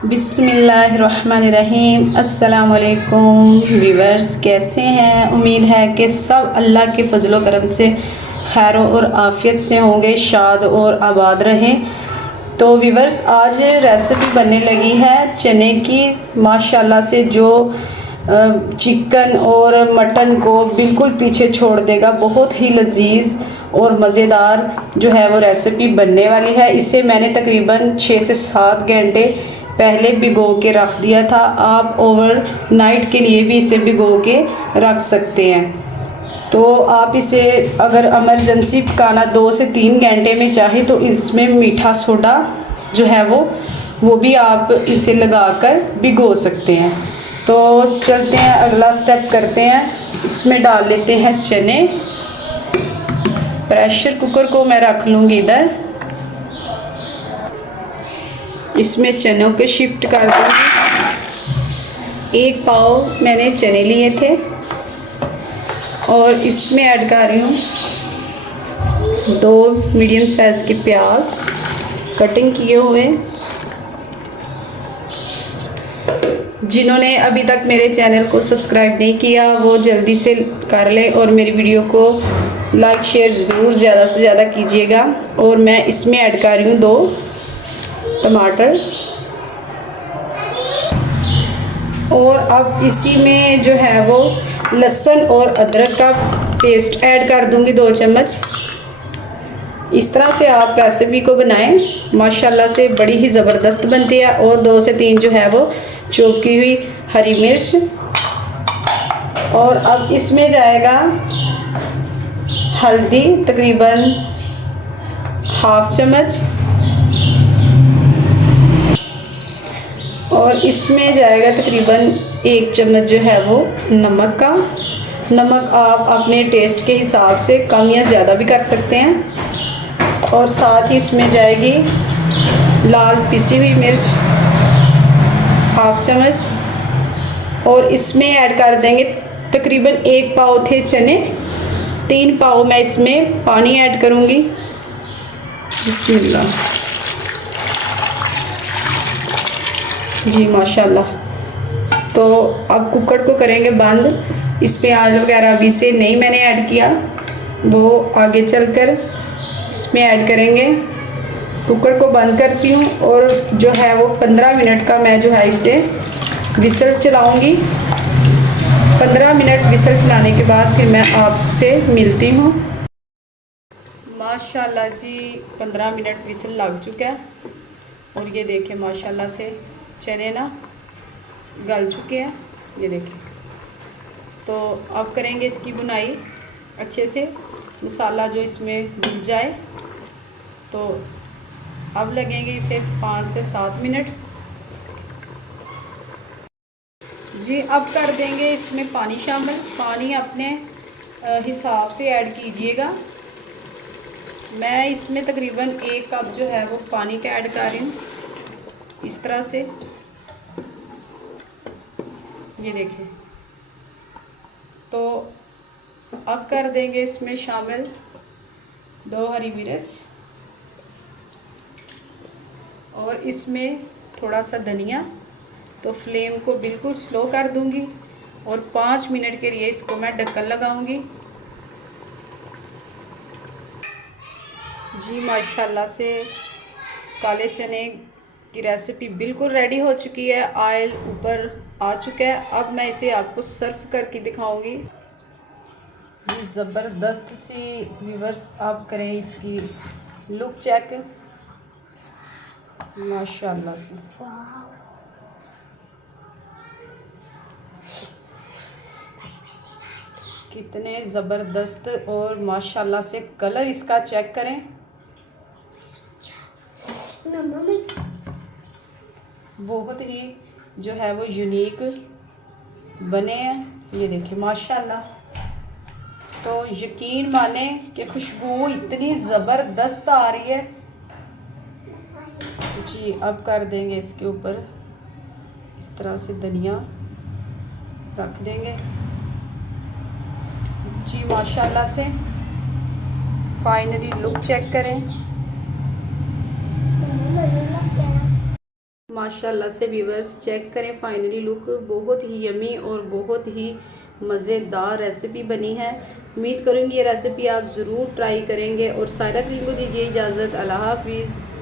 बिस्मिल्लाहिर्रहमानिर्रहीम। अस्सलाम वालेकुम व्यूअर्स, कैसे हैं? उम्मीद है कि सब अल्लाह के फजलो करम से खैर और आफ़ियत से होंगे, शाद और आबाद रहें। तो व्यूअर्स, आज रेसिपी बनने लगी है चने की। माशाल्लाह से जो चिकन और मटन को बिल्कुल पीछे छोड़ देगा, बहुत ही लजीज और मज़ेदार जो है वो रेसिपी बनने वाली है। इसे मैंने तकरीबन 6 से 7 घंटे पहले भिगो के रख दिया था। आप ओवर नाइट के लिए भी इसे भिगो के रख सकते हैं। तो आप इसे अगर इमरजेंसी पकाना 2 से 3 घंटे में चाहे तो इसमें मीठा सोडा जो है वो भी आप इसे लगाकर भिगो सकते हैं। तो चलते हैं, अगला स्टेप करते हैं। इसमें डाल लेते हैं चने। प्रेशर कुकर को मैं रख लूँगी इधर। इसमें चनों को शिफ्ट कर दूँगी। 1 पाव मैंने चने लिए थे और इसमें ऐड कर रही हूँ 2 मीडियम साइज़ के प्याज कटिंग किए हुए। जिन्होंने अभी तक मेरे चैनल को सब्सक्राइब नहीं किया वो जल्दी से कर ले और मेरी वीडियो को लाइक शेयर ज़रूर ज़्यादा से ज़्यादा कीजिएगा। और मैं इसमें ऐड कर रही हूँ 2 टमाटर। और अब इसी में जो है वो लहसुन और अदरक का पेस्ट ऐड कर दूंगी 2 चम्मच। इस तरह से आप रेसिपी को बनाएं, माशाल्लाह से बड़ी ही ज़बरदस्त बनती है। और 2 से 3 जो है वो चॉप की हुई हरी मिर्च। और अब इसमें जाएगा हल्दी तकरीबन 1/2 चम्मच। और इसमें जाएगा तकरीबन 1 चम्मच जो है वो नमक का। नमक आप अपने टेस्ट के हिसाब से कम या ज़्यादा भी कर सकते हैं। और साथ ही इसमें जाएगी लाल पिसी हुई मिर्च 1/2 चम्मच। और इसमें ऐड कर देंगे तकरीबन 1 पाव थे चने, 3 पाव मैं इसमें पानी ऐड करूँगी। बिस्मिल्लाह जी, माशाल्लाह। तो अब कुकर को करेंगे बंद। इस पे ऑयल वगैरह अभी से नहीं मैंने ऐड किया, वो आगे चलकर इसमें ऐड करेंगे। कुकर को बंद करती हूँ और जो है वो 15 मिनट का मैं जो है इसे विसल चलाऊँगी। 15 मिनट विसल चलाने के बाद फिर मैं आपसे मिलती हूँ। माशाल्लाह जी, 15 मिनट विसल लग चुका है। और ये देखें माशाल्लाह से चने ना गल चुके हैं, ये देखिए। तो अब करेंगे इसकी बुनाई अच्छे से, मसाला जो इसमें डूब जाए। तो अब लगेंगे इसे 5 से 7 मिनट जी। अब कर देंगे इसमें पानी शामिल। पानी अपने हिसाब से ऐड कीजिएगा। मैं इसमें तकरीबन 1 कप जो है वो पानी का ऐड कर रही हूँ, इस तरह से। ये देखें। तो अब कर देंगे इसमें शामिल 2 हरी मिर्च और इसमें थोड़ा सा धनिया। तो फ्लेम को बिल्कुल स्लो कर दूंगी और 5 मिनट के लिए इसको मैं ढक्कन लगाऊंगी जी। माशाल्लाह से काले चने की रेसिपी बिल्कुल रेडी हो चुकी है। ऑयल ऊपर आ चुका है। अब मैं इसे आपको सर्व करके दिखाऊंगी। ज़बरदस्त सी व्यूअर्स, आप करें इसकी लुक चेक, माशाल्लाह से। कितने ज़बरदस्त और माशाल्लाह से कलर इसका चेक करें। बहुत ही जो है वो यूनिक बने हैं, ये देखिए माशाल्लाह। तो यकीन माने कि खुशबू इतनी ज़बरदस्त आ रही है जी। अब कर देंगे इसके ऊपर इस तरह से धनिया रख देंगे जी। माशाल्लाह से फाइनली लुक चेक करें। माशाल्लाह से व्यूअर्स चेक करें, फाइनली लुक बहुत ही यमी और बहुत ही मज़ेदार रेसिपी बनी है। उम्मीद करूँगी ये रेसिपी आप ज़रूर ट्राई करेंगे और सायरा क्रीम को दीजिए इजाज़त। अल्लाह हाफिज़।